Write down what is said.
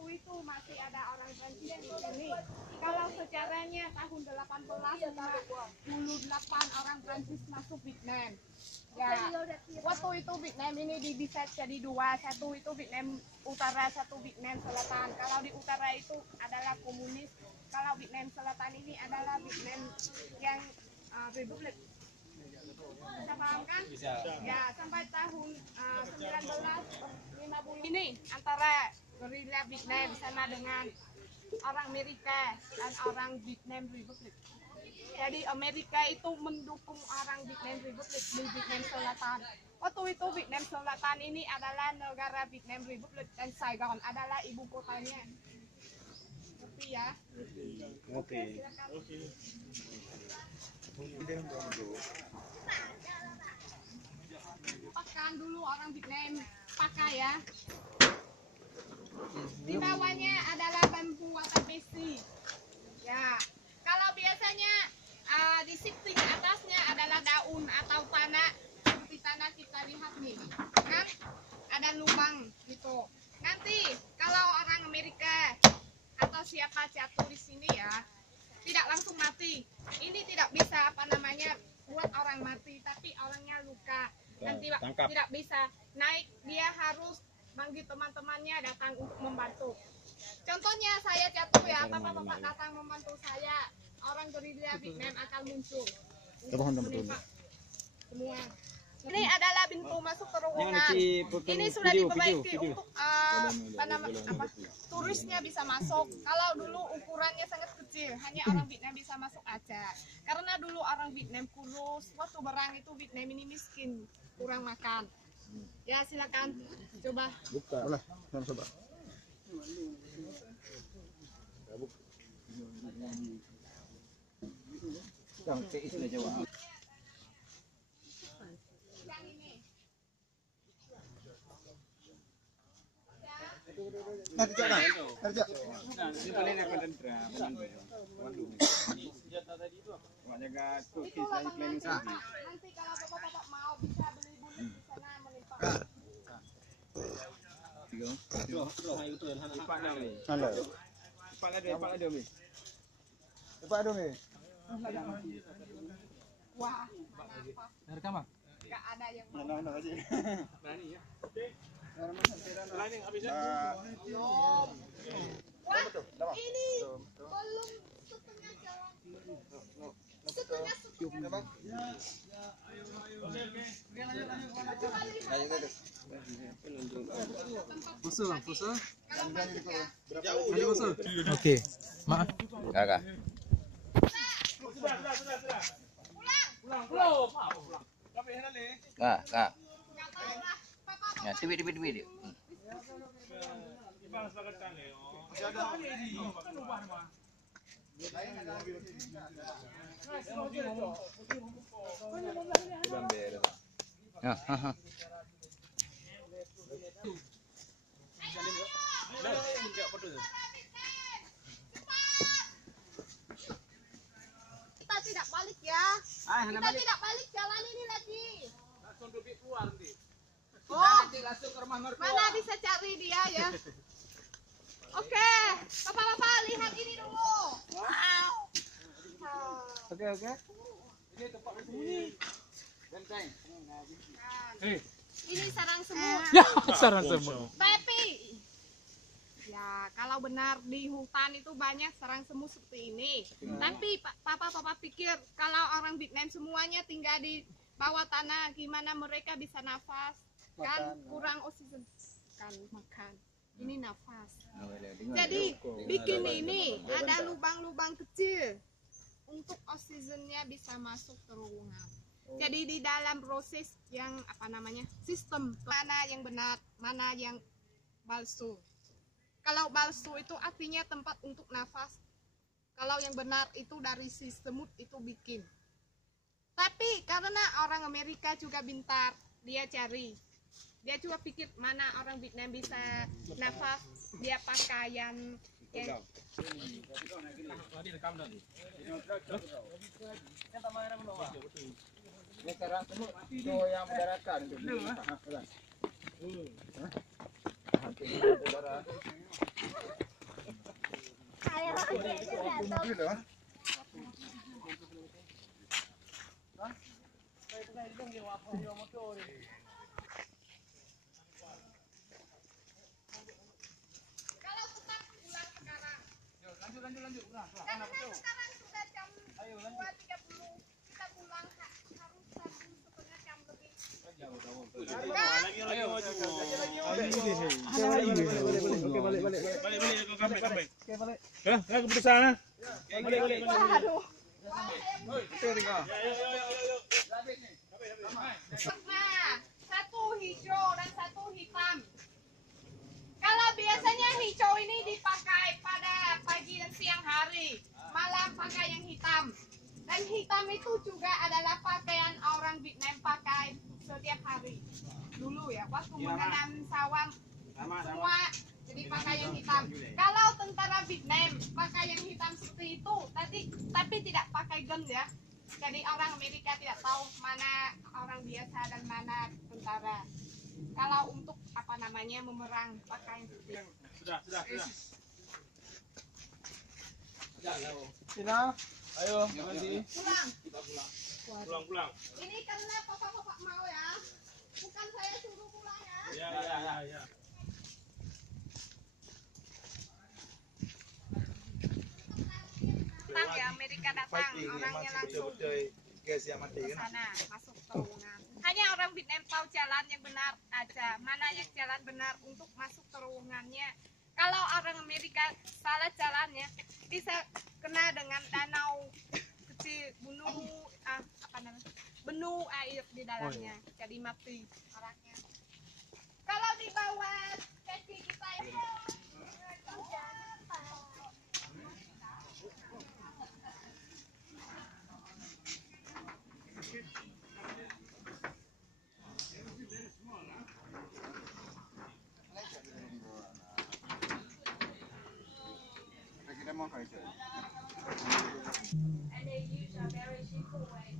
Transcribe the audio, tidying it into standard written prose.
waktu itu masih ada orang Prancis di sini. Kalau sejarahnya tahun 1858 orang Prancis masuk Vietnam. Ya, waktu itu Vietnam ini didesain jadi dua, satu itu Vietnam Utara, satu Vietnam Selatan. Kalau di utara itu adalah komunis, kalau Vietnam Selatan ini adalah Vietnam yang Republik. Bisa paham kan? Bisa. Ya, sampai tahun 1950 ini antara gerilya Vietnam sama dengan orang Amerika dan orang Vietnam Republik. Jadi Amerika itu mendukung orang Vietnam Republik di Vietnam Selatan. Waktu itu Vietnam Selatan ini adalah negara Vietnam Republik dan Saigon adalah ibu kotanya. Ngerti ya? Oke. Pakan dulu orang Vietnam pakai ya. Di bawahnya adalah bambu atau besi. Ya, kalau biasanya di shifting atasnya adalah daun atau tanah seperti tanah kita lihat nih, kan ada lubang gitu. Nanti kalau orang Amerika atau siapa jatuh di sini ya, tidak langsung mati. Ini tidak bisa buat orang mati, tapi orangnya luka. Nanti tidak bisa naik, dia harus manggil teman-temannya datang untuk membantu. Contohnya saya jatuh ya, bapak-bapak datang membantu saya, orang gerilya Vietnam akan muncul menimpa semua. Ini adalah pintu masuk terowongan. Ini sudah diperbaiki untuk turisnya bisa masuk. Kalau dulu ukurannya sangat kecil, hanya orang Vietnam bisa masuk aja. Karena dulu orang Vietnam kurus, waktu berang itu Vietnam ini miskin, kurang makan. Ya silakan coba. Buka. Boleh, coba. Sampai istilah Jawa. Kerja. Ini boleh nak kontra. Senjata tadi itu apa? Jaga tuh kisah planning sendiri. Nanti kalau bapak-bapak mau bisa beli bunik di sana menimpa. Wah, Rekam ah? nggak ada yang Berani ya? Wah, ini belum setengah jalan. Setengah. Pusul. Jauh. Oke, maaf. Kakak. Pulang. Kak. Ya, tibi. Kita tidak balik ya. Kita tidak balik jalan ini lagi. Oh, mana bisa cari dia ya? Oke, bapak-bapak lihat ini dulu. Wow. Oke. Ini tempat bersembunyi. Benteng. Ini sarang semut. Ya, sarang semut. Tapi, ya kalau benar di hutan itu banyak sarang semut seperti ini. Tapi papa pikir kalau orang Vietnam semuanya tinggal di bawah tanah, gimana mereka bisa nafas? Kan kurang oksigen. Kan makan. Ini nafas. Jadi bikin ini ada lubang-lubang kecil untuk oksigennya bisa masuk terowongan. Jadi di dalam proses yang sistem mana yang benar, mana yang palsu. Kalau palsu itu artinya tempat untuk nafas. Kalau yang benar itu dari si semut itu bikin. Tapi karena orang Amerika juga pintar, dia cari. Dia juga pikir mana orang Vietnam bisa nafas, dia pakaian yang Ini sarang semut itu yang mendaratkan itu. Kalau tetap pulang sekarang. Lanjut. Karena sekarang sudah jam 2.30. Kita pulang harus 1,5 jam lebih. Waduh. Nah, satu hijau dan satu hitam. Kalau biasanya hijau ini dipakai pada pagi dan siang hari, malam pakai yang hitam. Dan hitam itu juga adalah pakaian orang Vietnam pakai setiap hari. Dulu ya, waktu menanam sawah semua jadi pakai yang hitam. Kalau tentara Vietnam pakai yang hitam seperti itu, tapi tidak pakai gun ya. Jadi orang Amerika tidak tahu mana orang biasa dan mana tentara. Kalau untuk apa namanya memerang pakai seperti itu. Sudah. Sina, ayo, ganti. Pulang. Ini karena papa mau ya, bukan saya suruh pulang ya. Ya. Datang ya Amerika datang, orangnya langsung ke sana masuk terowongan. Hanya orang Vietnam tahu jalan yang benar aja, mana yang jalan benar untuk masuk terowongannya. Kalau orang Amerika salah jalannya, bisa kena dengan danau kecil, benuh air di dalamnya, jadi mati orangnya. Kalau di bawah kaki kita ini and they use a very simple way.